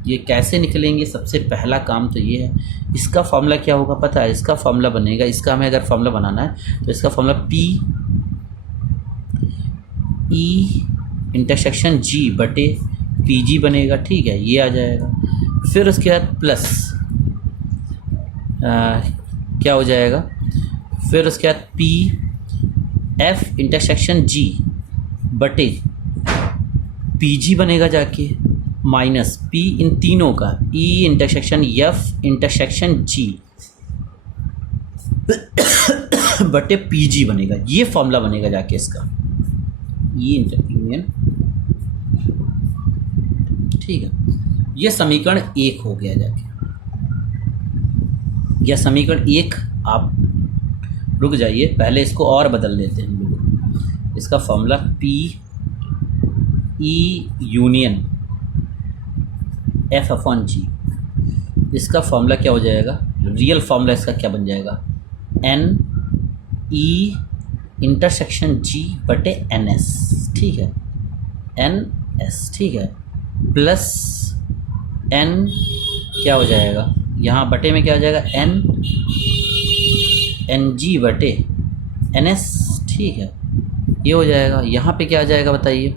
ये कैसे निकलेंगे? सबसे पहला काम तो ये है, इसका फॉर्मूला क्या होगा पता है? इसका फॉर्मूला बनेगा, इसका हमें अगर फॉर्मूला बनाना है तो इसका फॉर्मूला पी ई इंटरसेक्शन जी बटे पी जी बनेगा। ठीक है, ये आ जाएगा। फिर उसके बाद प्लस क्या हो जाएगा? फिर उसके बाद पी एफ इंटरसेक्शन जी बटे पी जी बनेगा जाके, माइनस पी इन तीनों का ई इंटरसेक्शन एफ इंटरसेक्शन जी बटे पी जी बनेगा। ये फॉर्मूला बनेगा जाके इसका, ये यूनियन। ठीक है, ये समीकरण 1 हो गया जाके। यह समीकरण 1 आप रुक जाइए, पहले इसको और बदल लेते हैं हम लोग। इसका formula P E union F upon G, इसका फॉर्मूला क्या हो जाएगा? रियल फॉर्मूला इसका क्या बन जाएगा? एन ई इंटरसेक्शन जी बटे एन एस। ठीक है, एन एस, ठीक है, प्लस एन क्या हो जाएगा? यहाँ बटे में क्या हो जाएगा? एन जी बटे एन एस। ठीक है, ये हो जाएगा। यहाँ पे क्या आ जाएगा बताइए?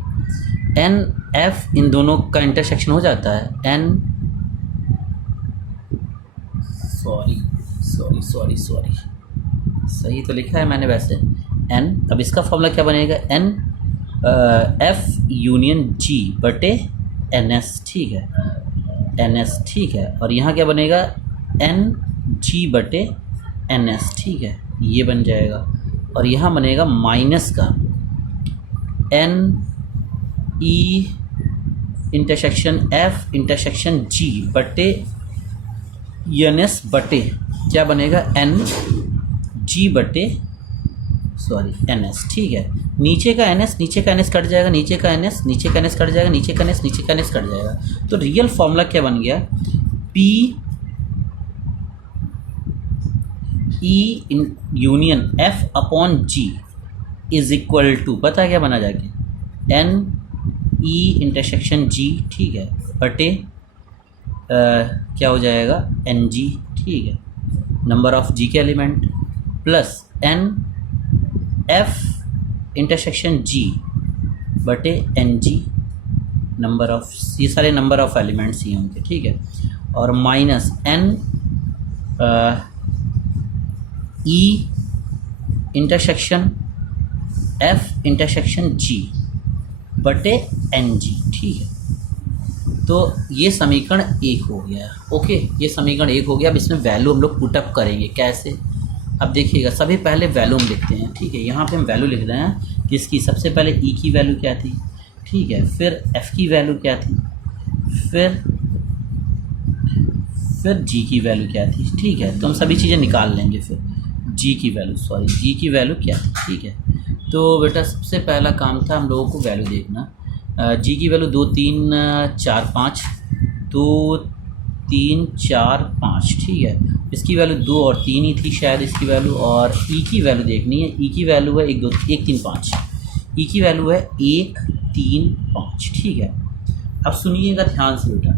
एन एफ, इन दोनों का इंटरसेक्शन हो जाता है एन, सॉरी सही तो लिखा है मैंने वैसे, एन। अब इसका फॉर्मूला क्या बनेगा? एन एफ यूनियन जी बटे एन एस। ठीक है, एन एस, ठीक है, और यहाँ क्या बनेगा? एन जी बटे एन एस। ठीक है, ये बन जाएगा। और यहाँ बनेगा माइनस का N E intersection F intersection G बटे एन एस बटे क्या बनेगा? एन जी बटे एन एस, ठीक है। नीचे का एन एस कट जाएगा, नीचे का एन एस कट जाएगा, नीचे का एन एस कट जाएगा। तो रियल फॉर्मूला क्या बन गया, P E union F upon G is equal to, पता क्या बना जाके, एन ई इंटरसेक्शन जी, ठीक है, बटे क्या हो जाएगा, एन जी, ठीक है, नंबर ऑफ जी के element, plus N F intersection G बटे एन जी, नंबर ऑफ, ये सारे नंबर ऑफ एलिमेंट्स ही होंगे, ठीक है, और minus N E intersection F intersection G बटे एन जी, ठीक है। तो ये समीकरण 1 हो गया, ओके, ये समीकरण 1 हो गया। अब इसमें वैल्यू हम लोग पुटअप करेंगे, कैसे, अब देखिएगा, सभी पहले वैल्यू हम लिखते हैं, ठीक है। यहाँ पे हम वैल्यू लिख रहे हैं किसकी, सबसे पहले ई की वैल्यू क्या थी, ठीक है, फिर एफ की वैल्यू क्या थी, फिर जी की वैल्यू क्या थी, ठीक है। तो हम सभी चीज़ें निकाल लेंगे, फिर जी की वैल्यू क्या थी, ठीक है। तो बेटा सबसे पहला काम था हम लोगों को वैल्यू देखना, जी की वैल्यू 2 3 4 5, 2 3 4 5, ठीक है। इसकी वैल्यू 2 और 3 ही थी शायद इसकी वैल्यू, और ई की वैल्यू देखनी है, ई की वैल्यू है 1 3 5, ई की वैल्यू है 1 3 5, ठीक है। अब सुनिएगा ध्यान से बेटा,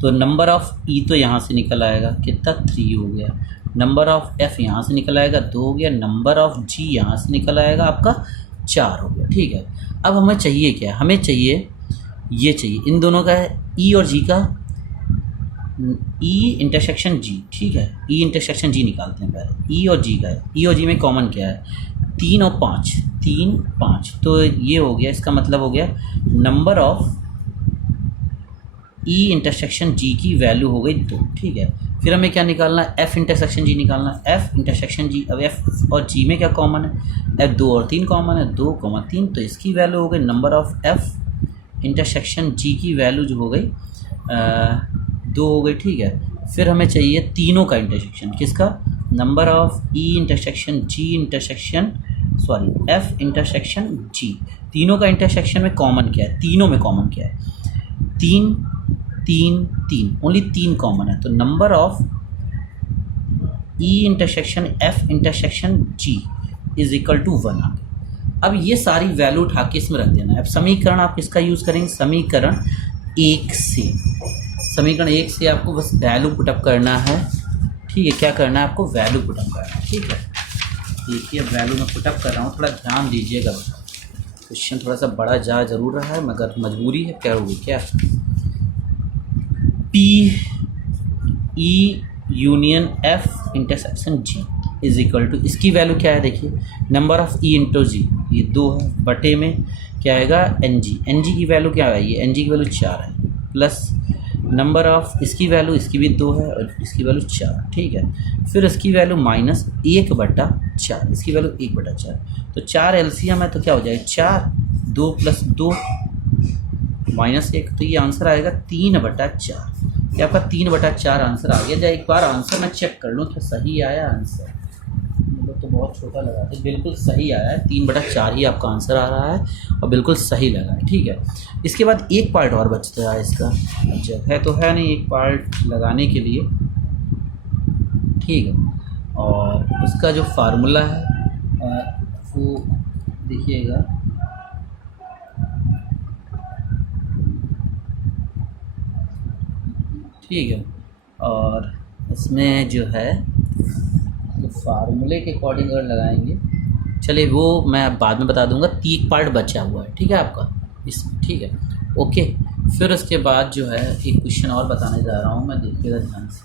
तो नंबर ऑफ ई तो यहाँ से निकल आएगा, कितना 3 हो गया, नंबर ऑफ एफ यहाँ से निकल आएगा 2 हो गया, नंबर ऑफ जी यहाँ से निकल आएगा आपका 4 हो गया, ठीक है। अब हमें चाहिए क्या, हमें चाहिए ये चाहिए, इन दोनों का है ई और जी का, ई इंटरसेक्शन जी, ठीक है, ई इंटरसेक्शन जी निकालते हैं पहले, ई और जी का है, ई और जी में कॉमन क्या है, 3 और 5, 3 5, तो ये हो गया, इसका मतलब हो गया नंबर ऑफ ई इंटरसेक्शन जी की वैल्यू हो गई 2, ठीक है। फिर हमें क्या निकालना है, एफ इंटरसेक्शन जी निकालना है, एफ इंटरसेक्शन जी, अब एफ और जी में क्या कॉमन है, एफ 2 और 3 कॉमन है, 2 3, तो इसकी वैल्यू हो गई नंबर ऑफ एफ इंटरसेक्शन जी की वैल्यू जो हो गई 2 हो गई, ठीक है। फिर हमें चाहिए तीनों का इंटरसेक्शन, किसका, number of E intersection G intersection F intersection G, तीनों का इंटरसेक्शन में कॉमन क्या है, तीनों में कॉमन क्या है, 3 3 3, ओनली 3 कॉमन है, तो number of E intersection F intersection G is equal to 1 आ गया। अब ये सारी वैल्यू उठा के इसमें रख देना है। अब समीकरण आप किसका यूज़ करेंगे, समीकरण 1 से आपको बस वैल्यू पुटअप करना है, ठीक है। क्या करना है आपको, वैल्यू पुटअप करना है, ठीक है। देखिए वैल्यू मैं पुटअप कर रहा हूँ, थोड़ा ध्यान दीजिएगा, क्वेश्चन थोड़ा सा बड़ा जा जरूर रहा है मगर मजबूरी है, क्या होगी, क्या P E union F intersection G is equal to, इसकी वैल्यू क्या है, देखिए number of E into G, ये 2 है, बटे में क्या आएगा, एन जी की वैल्यू क्या है, ये एन जी की वैल्यू 4 है, प्लस नंबर ऑफ इसकी वैल्यू, इसकी भी 2 है और इसकी वैल्यू 4, ठीक है। फिर इसकी वैल्यू माइनस 1/4, इसकी वैल्यू 1/4, तो 4 एलसीएम है तो क्या हो जाएगा, 4 2 + 2 -1, तो ये आंसर आएगा 3/4। ये आपका 3/4 आंसर आ गया। जब एक बार आंसर मैं चेक कर लूँ तो सही आया आंसर, मतलब तो बहुत छोटा लगा था, बिल्कुल सही आया है, 3/4 ही आपका आंसर आ रहा है और बिल्कुल सही लगा है, ठीक है। इसके बाद एक पार्ट और बचता है इसका, जगह तो है नहीं एक पार्ट लगाने के लिए, ठीक है। और उसका जो फार्मूला है वो देखिएगा, ठीक है। और इसमें जो है फार्मूले के अकॉर्डिंग अगर लगाएंगे, चलिए वो मैं बाद में बता दूंगा, 3 पार्ट बचा हुआ है, ठीक है आपका इसमें, ठीक है, ओके। फिर उसके बाद जो है एक क्वेश्चन और बताने जा रहा हूँ मैं, देखिएगा ध्यान से।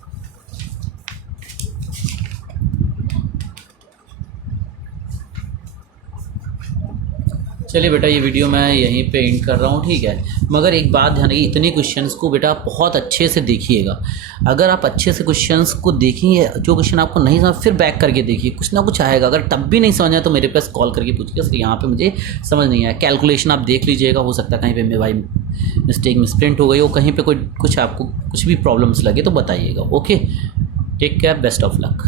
चलिए बेटा ये वीडियो मैं यहीं पे एंड कर रहा हूँ, ठीक है। मगर एक बात ध्यान रखिए, इतने क्वेश्चंस को बेटा बहुत अच्छे से देखिएगा। अगर आप अच्छे से क्वेश्चंस को देखेंगे, जो क्वेश्चन आपको नहीं समझ फिर बैक करके देखिए, कुछ ना कुछ आएगा। अगर तब भी नहीं समझ आया तो मेरे पास कॉल करके पूछिएगा, सर यहाँ पे मुझे समझ नहीं आया। कैलकुलेशन आप देख लीजिएगा, हो सकता है कहीं पे भाई मिस्टेक मिसप्रिंट हो गई हो, कहीं पर कोई कुछ आपको कुछ भी प्रॉब्लम्स लगे तो बताइएगा, okay. Take care, best of luck.